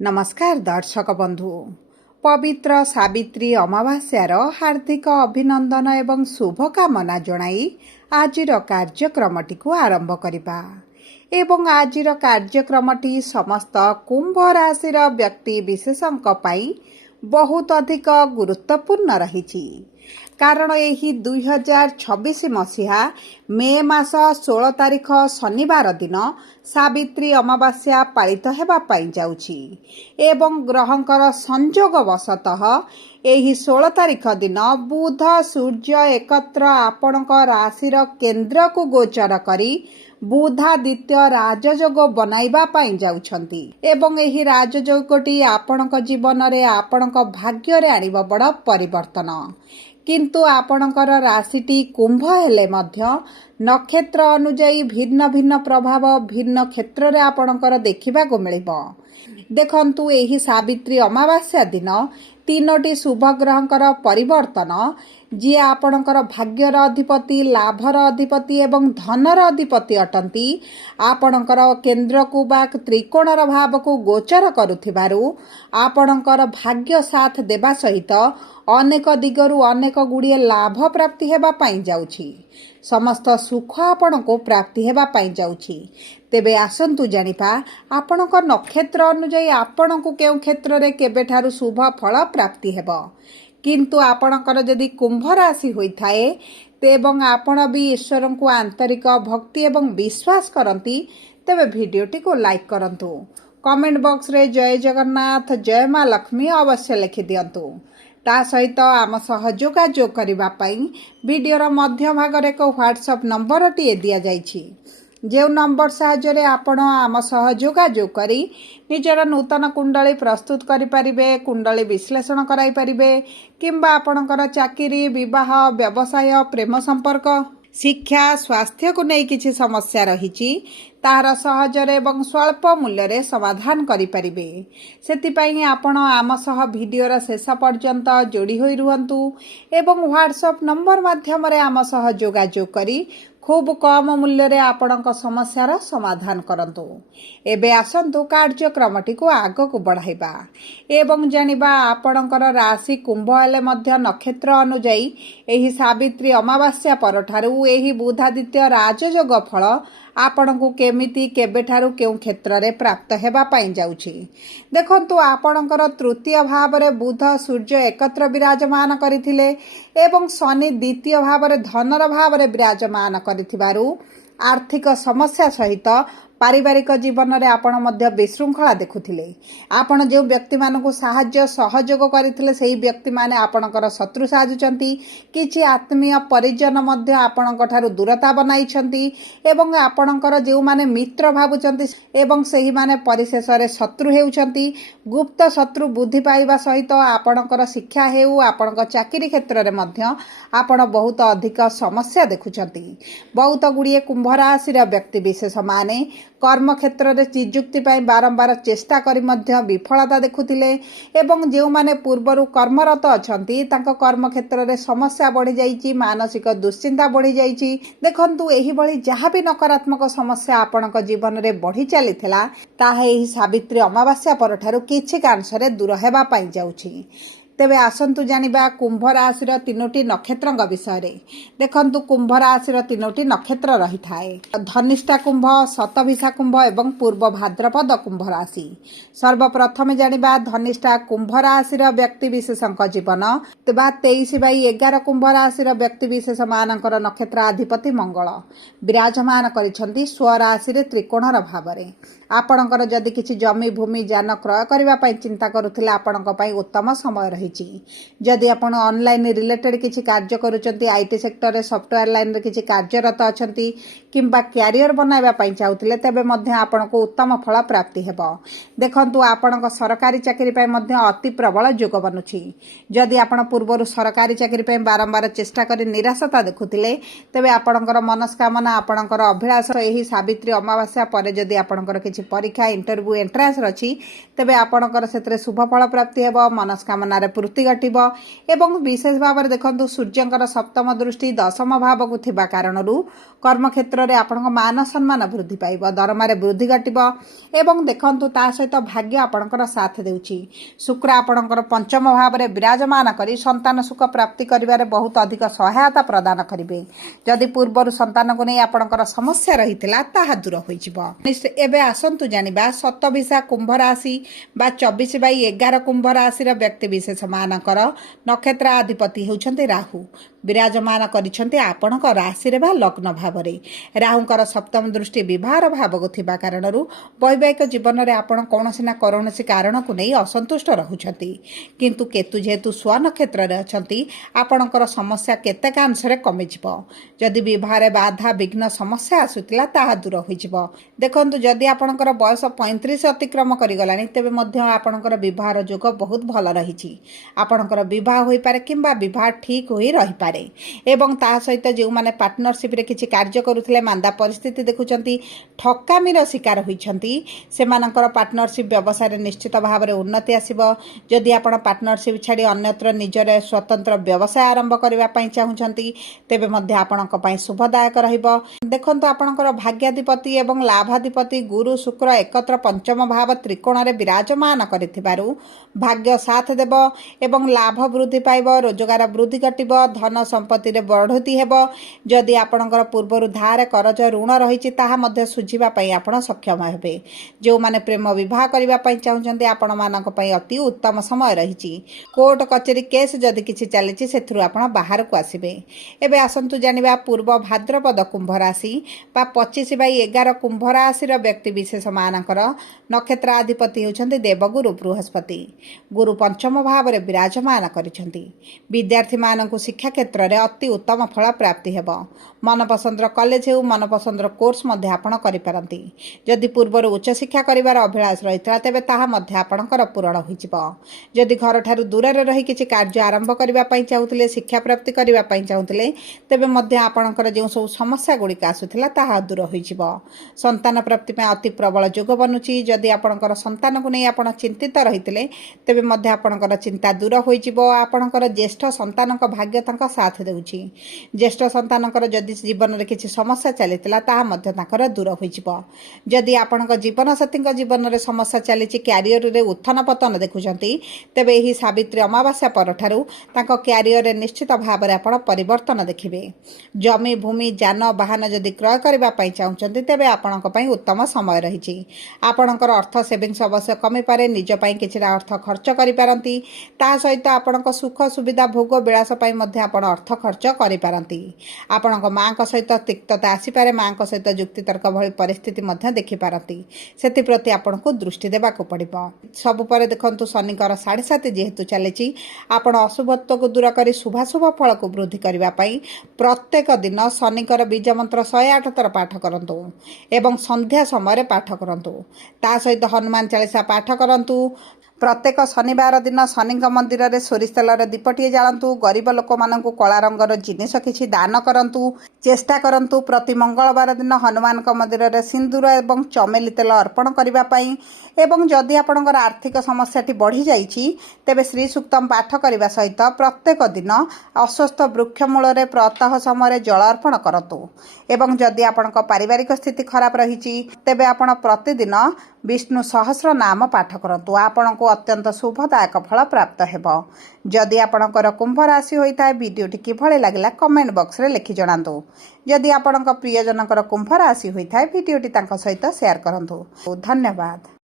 नमस्कार दर्शक बंधु। पवित्र सावित्री अमावास्यार हार्दिक अभिनंदन एवं शुभकामना जणाई आजिर कार्यक्रमटी को आरंभ करिबा। एवं आजिर कार्यक्रमटी समस्त कुंभ राशिर व्यक्ति विशेषंक पाई बहुत अधिक गुरुत्वपूर्ण रहिछि। कारण एही 2026 मसीहा मे मास 16 तारिख शनिवार दिन सावित्री अमावास्या पालित हेबा पाई जाउछि एवं ग्रहंकर संयोग वशतः एही 16 तारिख दिन बुध सूर्य एकत्र आपणक राशिर केन्द्र को गोचर करी बुधादित्य राजयोग बनाइबा पाई जाउछंती एवं एही राजयोगटी आपणक जीवन रे आपणक भाग्य रे आनिबा बड़ परिवर्तन। किंतु आपणकर राशिटी कुंभ हेले मध्य नक्षत्र अनुजाई भिन्न भिन्न प्रभाव भिन्न क्षेत्र रे आपणकर देखिबा को मिलिबो। देखंतु एही सावित्री अमावास्या दिन तीनोटी शुभ ग्रहंकर परिवर्तन जी आपणकर भाग्यर अधिपति लाभर अधिपति एवं धनर अधिपति अटंती आपणकर केन्द्र को बा त्रिकोणर भाव को गोचर करुथिबारु आपणकर भाग्य साथ देबा सहित अनेक दिगरु अनेक गुड़िए लाभ प्राप्ति हेबा पाई जाउछि। समस्त सुख आपण को प्राप्ति हेबा पाई जाउछि। तेबे आसंतु जानिपा आपणक नक्षत्र अनुजाई आपण को केउ क्षेत्र रे केबेठारु शुभ फल प्राप्ति हेबो। किंतु आपणकर जदि कुंभ राशि होइथाए तेबं आपण भी ईश्वर को आंतरिक भक्ति एवं विश्वास करंती तेबे वीडियोटी को लाइक करंतु। कमेंट बॉक्स रे जय जगन्नाथ जय मां लक्ष्मी अवश्य लिखि दियंतु। ता सहित आम सह जोगाजोग करबा पई वीडियोर मध्य भाग रे को व्हाट्सएप नंबर टी दिया जाइछि। जो नंबर साहाय्य आपण आम सह जोगाजोग करी निजर नूतन कुंडली प्रस्तुत करि परिबे, कुंडली विश्लेषण कराई परिबे किंबा आपणकर चाकरी विवाह व्यवसाय प्रेम संपर्क शिक्षा स्वास्थ्य को नहीं किछि समस्या रहिछि तार सहजरे एवं स्वल्प मूल्य रे समाधान करि परिबे। सेतिपई आपण आम सह वीडियोर शेष पर्यंत जोड़ी होई रुहंतु एवं व्हाट्सएप नंबर माध्यम रे आम सह जोगाजोग करी खूब कम मूल्य रे आपणक समस्यार समाधान करंतु। एबे आसंतु कार्यक्रमटी को आग को बढ़ाइबा एवं जानिबा आपणकर राशि कुंभ हेले मध्य नक्षत्र अनुजाई एही सावित्री अमावास्या परठारु एही बुधादित्य राजयोग फल आपण को केमिति केबेठारु केउ क्षेत्र रे प्राप्त हेबा पाई जाउछि। देखंतु आपणकर तृतीय भाव रे बुध सूर्य एकत्र विराजमान करिथिले एवं शनि द्वितीय भाव रे धनर भाव रे विराजमान करिथिबारु आर्थिक समस्या सहित पारिवारिक जीवन रे आपण मध्य विशृंखला देखुथिले। आपण जो व्यक्ति मानकु साहाय्य सहयोग करिथिले सेही व्यक्ति माने आपणकर शत्रु साजुचंती। किछि आत्मीय परिजन मध्य आपणक ठारु दूरता बनाइछंती एवं आपणकर जो माने मित्र भाबुचंती एवं सेही माने परिशेष रे शत्रु हेउचंती। गुप्त शत्रु बुद्धि पाइबा सहित आपणकर शिक्षा हेउ आपणक चाकरी क्षेत्र रे मध्य आपण बहुत अधिक समस्या देखुचंती। बहुत गुड़िए कुंभ राशि रा व्यक्ति विशेष माने कर्म क्षेत्र रे नियुक्ति पाई बारंबार चेष्टा करी मध्य विफलता देखुथिले एवं जो माने पूर्वरु कर्मरत अछंती तांको कर्म क्षेत्र रे समस्या बढ़ी जाईची, मानसिक दुश्चिंता बढ़ी जाईची। देखंतु एही बळी जहाँ भी नकारात्मक समस्या आपणक जीवन रे बढ़ी चलीथिला ताहा एही सावित्री अमावास्या परठारु किछि कांश रे दूर हेबा पाई जाउछि। तेबे आसंतु जानिबा कुंभ राशि रा तीनोटी नक्षत्रंग विषय रे। देखंतु कुंभ राशि रा तीनोटी नक्षत्र रही थाए धनिष्ठा कुंभ, शतभिषा कुंभ एवं पूर्व भाद्रपद कुंभ राशि। सर्वप्रथम जानिबा धनिष्ठा कुंभ राशि रा व्यक्ति विशेषंक जीवन तेबा 23/11 कुंभ राशि रा व्यक्ति विशेष मानकर नक्षत्र अधिपति मंगल विराजमान करिसंती स्वराशि रे त्रिकोणर भाव रे। आपणकर जदि किछि जमी भूमि जान क्रय करबा पई चिंता करुथिले आपणक पई उत्तम समय रहिछि। जदि आपण ऑनलाइन रिलेटेड किछि कार्य करूचंती, आईटी सेक्टर रे सॉफ्टवेयर लाइन रे किछि कार्यरत अछंती किंबा कैरियर बनाइबा पई चाहुथिले तेबे मध्ये आपणको उत्तम फल प्राप्ति हेबो। देखंतु आपणक सरकारी चाकरी पई मध्ये अति प्रबल योग बनुछि। जदि आपण पूर्वरु सरकारी चाकरी पई बारंबार चेष्टा करी निराशता देखुथिले तेबे आपणकर मनस्कामना आपणकर अभिलाष एही सावित्री अमावास्या परे जदि आपणकर किछि परीक्षा इंटरव्यू एंट्रांस रछि तेबे आपणकर सेतरे शुभ फल प्राप्ति हेबो। मनस्कामना रे वृत्ति घटिब एवं विशेष भाव में देखु सूर्यंकर सप्तम दृष्टि दशम भाव को थिबा कारणरू कर्मक्षेत्र में आपण मान सम्मान वृद्धि पाइब दरमार वृद्धि घटिब एवं देखु ता सहित भाग्य आपणकर साथ देउछि। शुक्र आपणकर पंचम भाव में विराजमान करी संतान सुख प्राप्ति करिबारे बहुत अधिक सहायता प्रदान करिवे। जदि पूर्वर संतान को नहीं आपणकर समस्या रहितला ताहा दूर होइजिबो। एबे आसंतु जानिबा सतविशा कुंभ राशि बा 24/11 कुंभ राशि व्यक्ति विशेष मानकर नक्षत्र अधिपति होउछन्ते राहु विराजमान करिछन्ते आपणक राशि रे बा लग्न भाव रे। राहुंकर सप्तम दृष्टि विवाह भाव को थिबा कारणरू वैवाहिक जीवन रे आपण कौनसी ना कौनसी कारण को नहीं असंतुष्ट रहुछन्ति किंतु केतु जेहेतु स्व नक्षत्र रे अछन्ति आपणकर समस्या केतेक अंश रे कमि जिवो। जदि विवाह रे बाधा विघ्न समस्या आसुतिला ताहा दूर होइजिवो। देखंतु जदि आपणकर बयस 35 अतिक्रम करिगलानी तेबे मध्य आपणकर विवाह जोग बहुत भल रहिछि। आपणकर विवाह होई पारे किंबा विवाह ठीक होई रहि पारे एवं ता सहित जो माने पार्टनरशिप रे किछि कार्य करुथिले मांदा परिस्थिति देखुचंती ठकामीर शिकार होइछंती सेमानकर पार्टनरशिप व्यवसाय रे निश्चित भाव में उन्नति आसीबो। जदि आपण पार्टनरशिप छाड़ी अन्यत्र निजरे स्वतंत्र व्यवसाय आरंभ करबा पई चाहुचंती तेबे मध्य आपणक पई शुभदायक रहिबो। देखंतु आपणकर भाग्याधिपति एवं लाभाधिपति गुरु शुक्र एकत्र पंचम भाव त्रिकोण रे विराजमान करिथिबारु भाग्य साथ देव एवं लाभ वृद्धि पाइब रोजगार वृद्धि घटिब धन संपत्ति रे बढ़ोती हेब। जदि आपणकर पूर्वर धार करज ऋण रहिछि ताहा मध्य सुझिबा पई आपण सक्षम हेबे। जो माने प्रेम विवाह करबा पई चाहुचंती आपण मानक पई अति उत्तम समय रहिछि। कोर्ट कचेरी केस जदि किछि चलिछि सेथुरु आपण बाहर को आसीबे। एबे आसंतु जानिबा पूर्व भाद्रपद कुंभ राशि बा 25/11 कुंभ राशि रो व्यक्ति विशेष मानकर नक्षत्र अधिपति होउछन्ती देवगुरु बृहस्पति। गुरु पंचम भाव में विराजमान करिछन्ती। विद्यार्थी मानकु शिक्षा क्षेत्र में अति उत्तम फल प्राप्ति हेबो। मनपसंदर कॉलेज हो मनपसंदर कोर्स मध्य आपण करि पारंती। जदि पूर्वर उच्च शिक्षा करिवार अभिलाष रहितला तेबे ताहा मध्य आपणकर पूरण होइजिबो। जदि घर ठारू दूर रे रही किछि कार्य आरंभ करिबा पई चाहुथिले शिक्षा प्राप्ति करिबा पई चाहुथिले तेबे मध्य आपणकर जे सब समस्या गुड़िक आसुथिला ताहा दूर होइजिबो। संतान प्राप्ति पई अति प्रबल योग बनुछि। जदि आपणकर संतान को नहीं आपण चिंतित रहितले तेबे मध्य आपणकर चिंता दूर होइजिबो। आपणकर ज्येष्ठ संतानक भाग्य तांका साथ देउछि। ज्येष्ठ संतानकर जदि जीवन रे किछि समस्या चलितला ताहा मध्य तांकर दूर होइजिबो। जदि आपणक जीवन साथीक जीवन रे समस्या चलिछि क्यारियर रे उत्थान पतन देखुछन्ति तेबे एही सावित्री अमावास्या परठारु तांको क्यारियर रे निश्चित भाव रे आपण परिवर्तन देखिबे। जमी भूमि जान वाहन जदि क्रय करबा पई चाहुचन्ति तेबे आपणक पई उत्तम समय रहिछि। आपणकर अर्थ सेविंग्स अवश्य कमी पारे निज पई किछिरा अर्थ खर्च करि पारंती। ता सहित आपणक सुख सुविधा भोग विलास पई मध्य आपण अर्थ खर्च करि पारंती। आपणक मां को सहित तिक्तता आसी पारे मां को सहित युक्ति तर्क भली परिस्थिति मध्य देखि पारंती। सेति प्रति आपणको दृष्टि देबा को पड़िबो। सब परे देखंतु शनिकर 7.5 जेहेतु चलेछि आपण अशुभत्व को दूर करी शुभाशुभ फल को वृद्धि करबा पई प्रत्येक दिन शनिकर बीज मंत्र 108 थर पाठ करंतु एवं संध्या समय पाठ करंतु। ता सहित हनुमान चालीसा पाठ करंतु। प्रत्येक शनिवार दिन शनि मंदिर में सोरिष तेलर दीपटे जालतु। गरीब लोक मानक कला रंगर जिनिस किछि दान करंतु। चेष्टा करंतु प्रति मंगलवार दिन हनुमान मंदिर में सिंदूर एवं चमेली तेल अर्पण करबा पई एवं जदि आपणकर आर्थिक समस्याटी बढ़ी जाइछि तेबे श्री सूक्तम पाठ करबा सहित प्रत्येक दिन अस्वस्थ वृक्ष मूल रे प्रातः समय जल अर्पण करंतु। एवं जदि आपणक पारिवारिक स्थिति खराब रहिछि तेबे आपण प्रतिदिन विष्णु सहस्र नाम पाठ करंतु। आपणको अत्यंत शुभदायक फल प्राप्त हेबो। जदि आपणकर कुंभ राशि होइताय वीडियोटी किभଳି लागिला कमेंट बॉक्स रे लिखि जणांतु। जदि आपणक प्रियजनकर कुंभ राशि होइताय वीडियोटी तांका सहित शेयर करंतु। धन्यवाद।